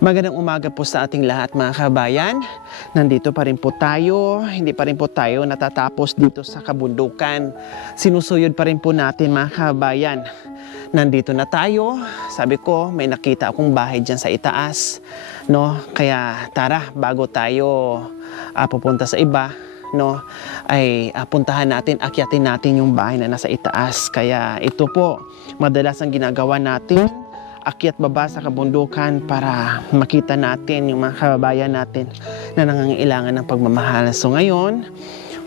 Magandang umaga po sa ating lahat mga kabayan. Nandito pa rin po tayo, hindi pa rin po tayo natatapos dito sa kabundukan. Sinusuyod pa rin po natin mga kabayan. Nandito na tayo, sabi ko may nakita akong bahay dyan sa itaas. No? Kaya tara, bago tayo pupunta sa iba, no, ay puntahan natin, akyatin natin yung bahay na nasa itaas. Kaya ito po, madalas ang ginagawa natin, akyat baba sa kabundukan para makita natin yung mga kababayan natin na nangangailangan ng pagmamahal. So ngayon,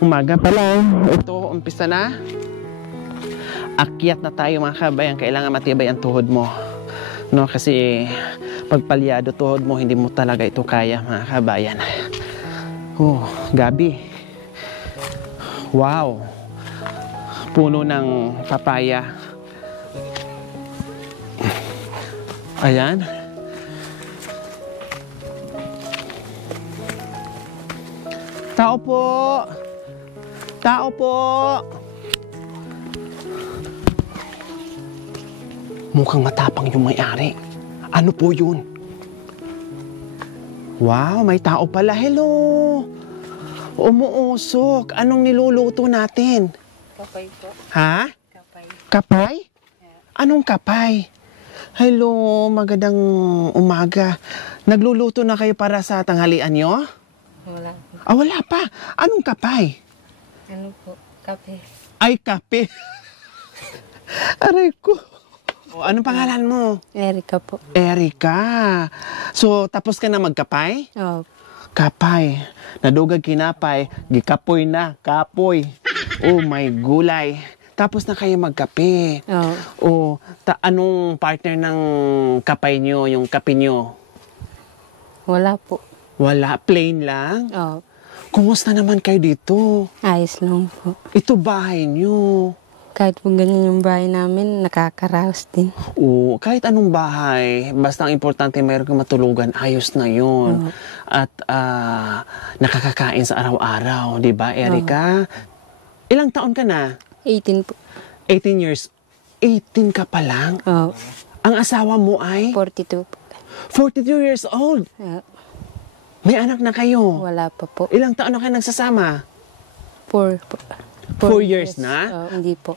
umaga pa lang, ito, umpisa na. Akyat na tayo mga kababayan, kailangan matibay ang tuhod mo. No, kasi pag palyado tuhod mo, hindi mo talaga ito kaya mga kababayan. Oh, gabi. Wow. Puno ng papaya. Ayan. Tao po. Tao po. Mukhang matapang yung may-ari. Ano po yun? Wow, may tao pala. Hello. Umuusok. Anong niluluto natin? Kapay po. Ha? Kapay. Kapay? Anong kapay? Hello, magandang umaga. Nagluluto na kayo para sa tanghalian nyo? Wala po. Wala pa. Anong kapay? Ano po? Kape. Ay, kape. Aray ko. Anong pangalan mo? Erika po. Erika. So, tapos ka na magkapay? Oh. Kapay. Nadugag kinapay. Gikapoy na. Kapoy. Oh my gulay. Tapos na kayo magkape. Oh. Anong partner ng kapay nyo, yung kape nyo? Wala po. Wala, plain lang? Oh. Kumusta naman kayo dito? Ayos lang po. Ito bahay nyo. Kahit po ganyan yung bahay namin, nakakaraos din. Oo, kahit anong bahay, basta ang importante mayroon kang matulugan, ayos na yun. At nakakakain sa araw-araw, di ba, Erika? Ilang taon ka na? 18 po. 18 years. 18 ka pa lang? Oh. Ang asawa mo ay? 42 po. 42 years old. May anak na kayo? Wala pa po. Ilang taon na kayo nagsasama? 4 po. 4 years na? Hindi po.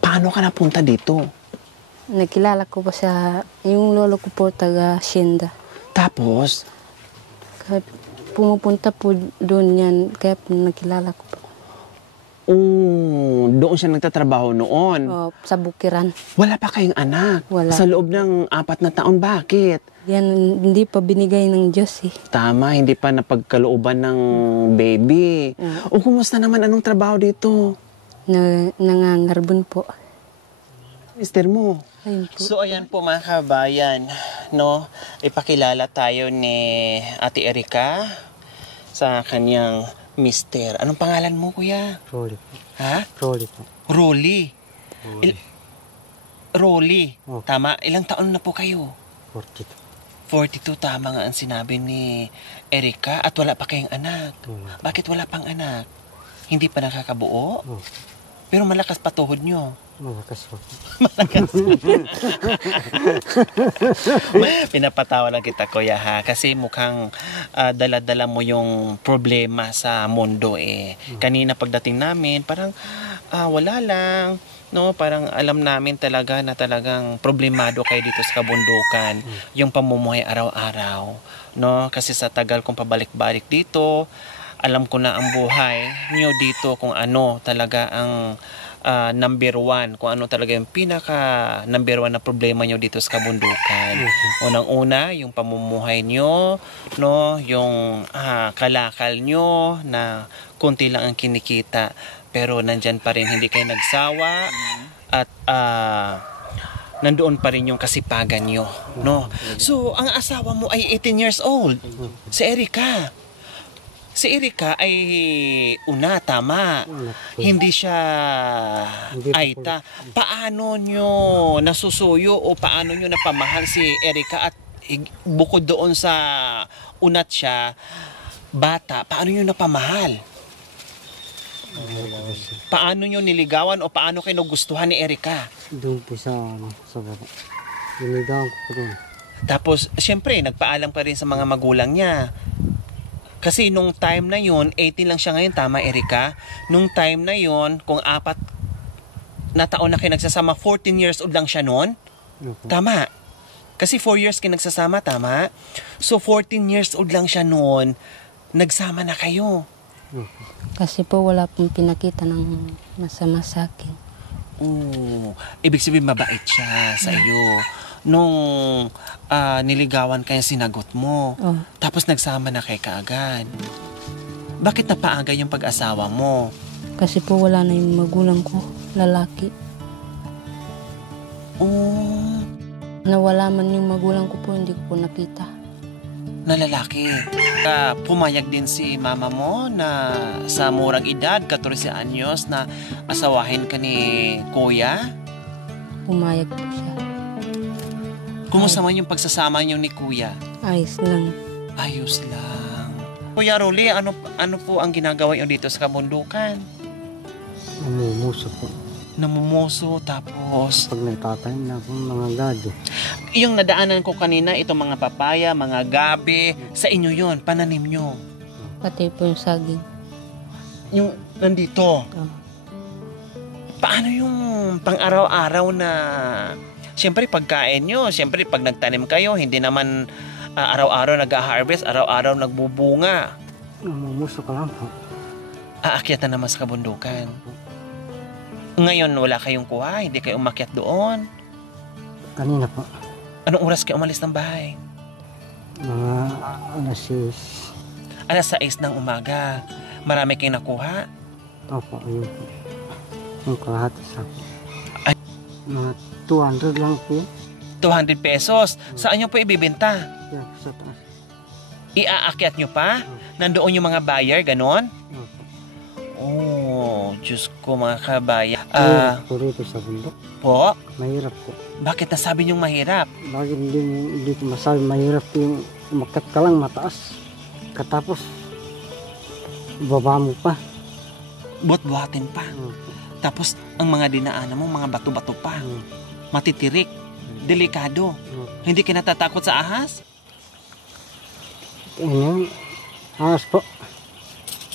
Paano ka napunta dito? Nakilala ko po yung lolo ko po taga Hacienda. Tapos? Kahit pumupunta po doon yan, kaya po nakilala ko po. Doon siya nagtatrabaho noon. Sa Bukiran. Wala pa kayong anak? Wala. Sa loob ng 4 na taon, bakit? Yan, hindi pa binigay ng Diyos eh. Tama, hindi pa napagkalooban ng baby. Kumusta naman anong trabaho dito? Nangangarbon po. Mister mo? Ayun po. So ayan po mga kabayan, no? Ipakilala tayo ni Ate Erika sa kanyang mister. Anong pangalan mo, kuya? Rolly po. Ha? Rolly po. Rolly. Rolly. Oh. Tama, ilang taon na po kayo? 42. 42, tama nga ang sinabi ni Erika. At wala pa kayong anak. Bakit wala pang anak? Hindi pa nakakabuo? Pero malakas pa tuhod nyo. Malakas po. Pinapatawa lang kita, kuya, ha? Kasi mukhang dala-dala mo yung problema sa mundo eh. Kanina pagdating namin, parang wala lang. No, parang alam namin talaga na talagang problemado kayo dito sa kabundukan, yung pamumuhay araw-araw, no? Kasi sa tagal kong pabalik-balik dito, alam ko na ang buhay niyo dito kung ano talaga ang number 1, kung ano talaga yung pinaka number 1 na problema nyo dito sa kabundukan. Unang-una, yung pamumuhay nyo, no, yung kalakal nyo na kunti lang ang kinikita, pero nandyan pa rin, hindi kayo nagsawa at nandoon pa rin yung kasipagan nyo, no? So, ang asawa mo ay 18 years old, si Erika. Si Erika ay tama. Hindi siya Aita. Paano nyo nasusuyo o paano nyo napamahal si Erika at bukod doon sa unat siya, bata, paano nyo napamahal? Paano nyo niligawan o paano kayo nagustuhan ni Erika? Doon po sa baba. Niligawan ko po doon. Tapos, syempre, nagpaalam pa rin sa mga magulang niya. Kasi nung time na yun, 18 lang siya ngayon, tama Erika? Nung time na yun, kung 4 na taon na kayo nagsasama, 14 years old lang siya noon? Tama. Kasi 4 years kayo nagsasama, tama? So 14 years old lang siya noon, nagsama na kayo. Kasi po wala pong pinakita ng masama sa akin. Oo. Ibig sabihin mabait siya sa iyo. Nung niligawan kayo, sinagot mo. Oh. Tapos nagsama na kayo kaagad. Bakit napaaga yung pag-asawa mo? Kasi po wala na yung magulang ko, lalaki. Oo. Nawala man yung magulang ko po, hindi ko po nakita. Na lalaki. Pumayag din si mama mo na sa murang edad, 14 anyos, na asawahin ka ni kuya? Pumayag po siya. Kumusta man yung pagsasama niyo ni kuya? Ayos lang. Ayos lang. Kuya Rolly, ano po ang ginagawa niyo dito sa kabundukan? Namumuso po. Namumuso, tapos Pag nagtatanim na po mga gado. yung nadaanan ko kanina, itong mga papaya, mga gabi, sa inyo yon, pananim nyo. Pati po yung saging. Yung nandito. Oh. Paano yung pang-araw-araw na, siyempre pagkain nyo, siyempre pag nagtanim kayo, hindi naman araw-araw nag-harvest, araw-araw nagbubunga. Namumuso ka lang po. Aakyat na naman sa kabundukan. Ngayon, wala kayong kuha, hindi kayo umakyat doon. Kanina po. Anong oras kayo umalis ng bahay? Mga alasis. Alas 6 ng umaga. Marami kayong nakuha? Opo, ayun po. Yung kalahati sa Ay. mga 200 lang po yun. 200 pesos. Saan nyo po ibibenta? Yan, sa taas. Iaakyat nyo pa? Nandoon yung mga buyer, ganon? Opo. Oh, Diyos ko mga kabayan. Mahirap po rito sa bundok. Po? Mahirap po. Bakit nasabi nyong mahirap? Bakit hindi ko masabi mahirap yung umakyat ka lang mataas. Katapos, baba mo pa. Buhat-buhatin pa. Opo. Tapos, ang mga dinaanan mo, mga bato-bato pa. Opo. Matitirik. Delikado. Opo. Hindi ka natatakot sa ahas? Ano, ahas po.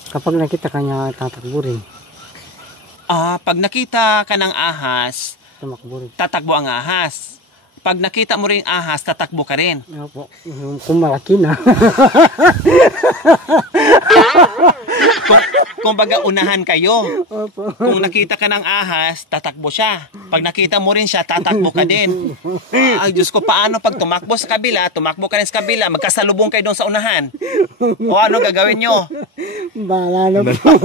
Kapag nakita ka niya, tatakbo rin. Pag nakita ka ng ahas, Tumakbo rin. tatakbo ang ahas. Pag nakita mo rin ahas, tatakbo ka rin. Opo. Kung malaki na. Kung baga unahan kayo. Opo. Kung nakita ka ng ahas, tatakbo siya. Pag nakita mo rin siya, tatakbo ka din. Ay, Diyos ko, paano pag tumakbo sa kabila, tumakbo ka rin sa kabila, magkasalubong kayo doon sa unahan? O ano gagawin nyo? Bahala na po.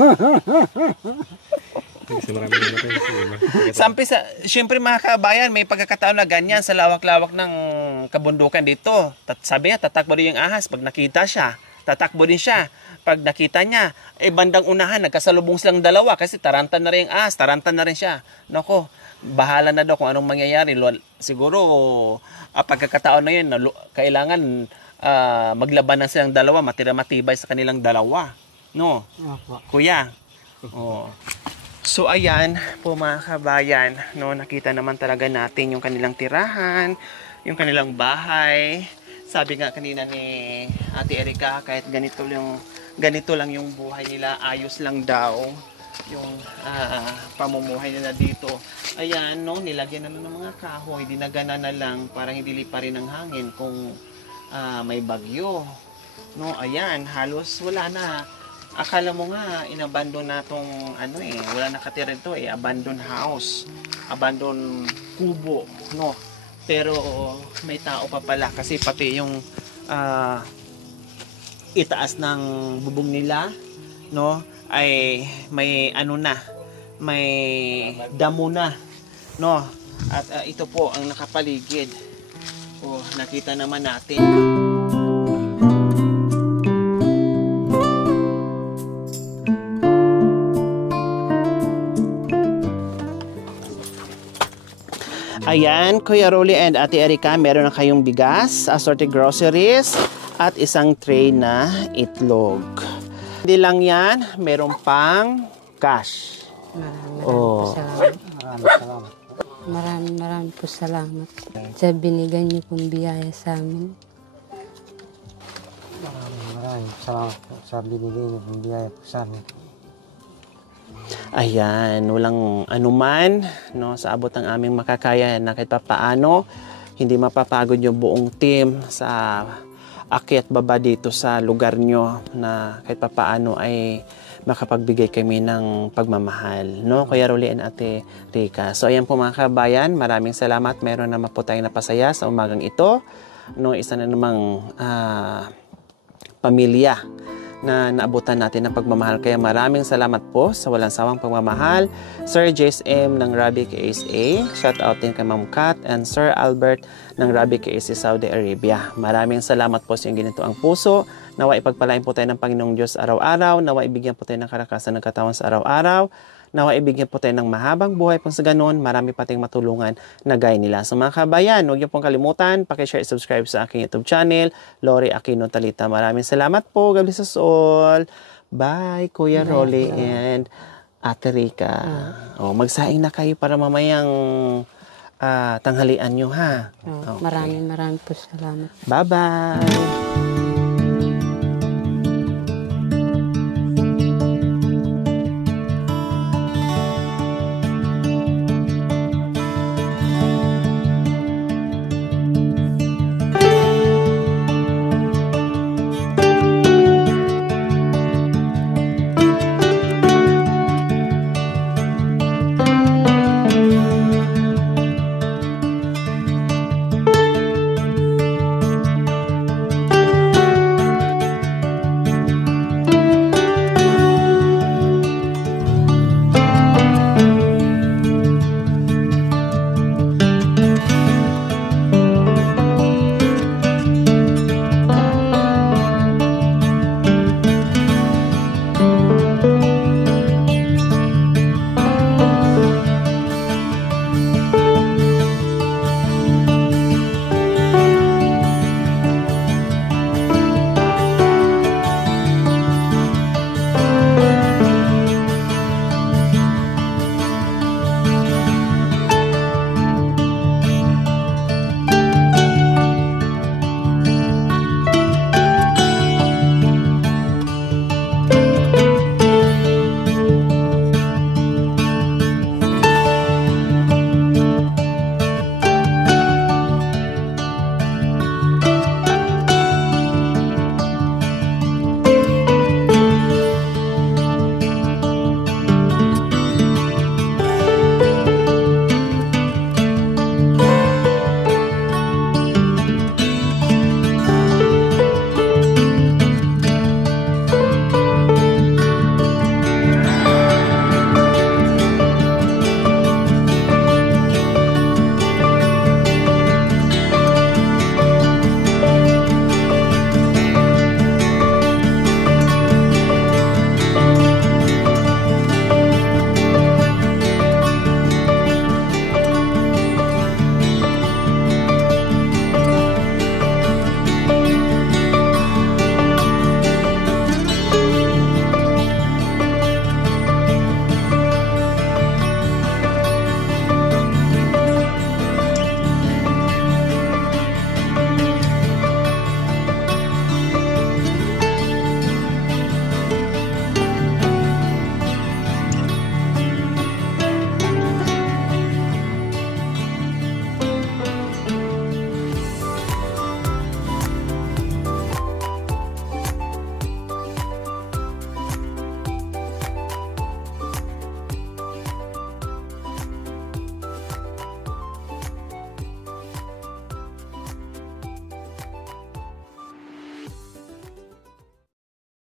Siyempre mga kabayan, may pagkakataon na ganyan sa lawak-lawak ng kabundukan dito. Sabi niya, tatakbo rin yung ahas. Pag nakita siya, tatakbo din siya. Pag nakita niya, bandang unahan, nagkasalubong silang dalawa kasi tarantan na rin yung ahas, tarantan na rin siya. Nako, bahala na daw kung anong mangyayari. Siguro, pagkakataon na yun, kailangan maglaban na silang dalawa, matibay sa kanilang dalawa. No? Opo. Kuya. Oh. So ayan po mga kabayan, no, nakita naman talaga natin yung kanilang tirahan, yung kanilang bahay. Sabi nga kanina ni Ate Erika, kahit ganito lang yung buhay nila, ayos lang daw yung pamumuhay nila dito. Ayan, no, nilagyan na ng mga kahoy, dinagana na lang para hindi liparin ng hangin kung may bagyo. No, ayan, halos wala na. Akala mo nga, inabandon na tong wala nakatira ito abandoned house, abandoned kubo, no? Pero may tao pa pala kasi pati yung itaas ng bubong nila, no? Ay may may damo na, no? At ito po ang nakapaligid. Nakita naman natin. Ayan, Kuya Rolly and Ate Erika, meron na kayong bigas, assorted groceries, at isang tray na itlog. Hindi lang yan, meron pang cash. Maraming salamat. Maraming salamat. Maraming po salamat sa binigay niyo pong biyaya sa amin. Maraming salamat po sa binigay niyo ng biyaya po sa amin. Ayan, walang anuman, no, sa abot ng aming makakaya na kahit papaano, hindi mapapagod yung buong team sa akyat baba dito sa lugar nyo na kahit papaano ay makapagbigay kami ng pagmamahal, no? Kuya Rolly and Ate Rica. So ayan po mga kabayan, maraming salamat. Meron naman po tayong napasaya sa umagang ito, no? Isa na namang pamilya na naabutan natin ng pagmamahal. Kaya maraming salamat po sa walang sawang pagmamahal. Sir Jace M. ng Rabi KSA, shout out din kay Ma'am Kat, and Sir Albert ng Rabi KSA Saudi Arabia. Maraming salamat po sa inyong ginito ang puso. Nawa ipagpalain po tayo ng Panginoong Diyos araw-araw. Nawa ibigyan po tayo ng kalakasan ng katawan sa araw-araw. Nawa ibigyan po tayo ng mahabang buhay kung sa ganun, marami pa tayong matulungan na gaya nila. So mga kabayan, huwag niyo pong kalimutan, pakishare, subscribe sa aking YouTube channel, Lori Aquino Talita. Maraming salamat po. God bless us all. Bye, Kuya Rolly and Ate Rica. Magsaing na kayo para mamayang tanghalian nyo, ha? Maraming po salamat. Bye-bye.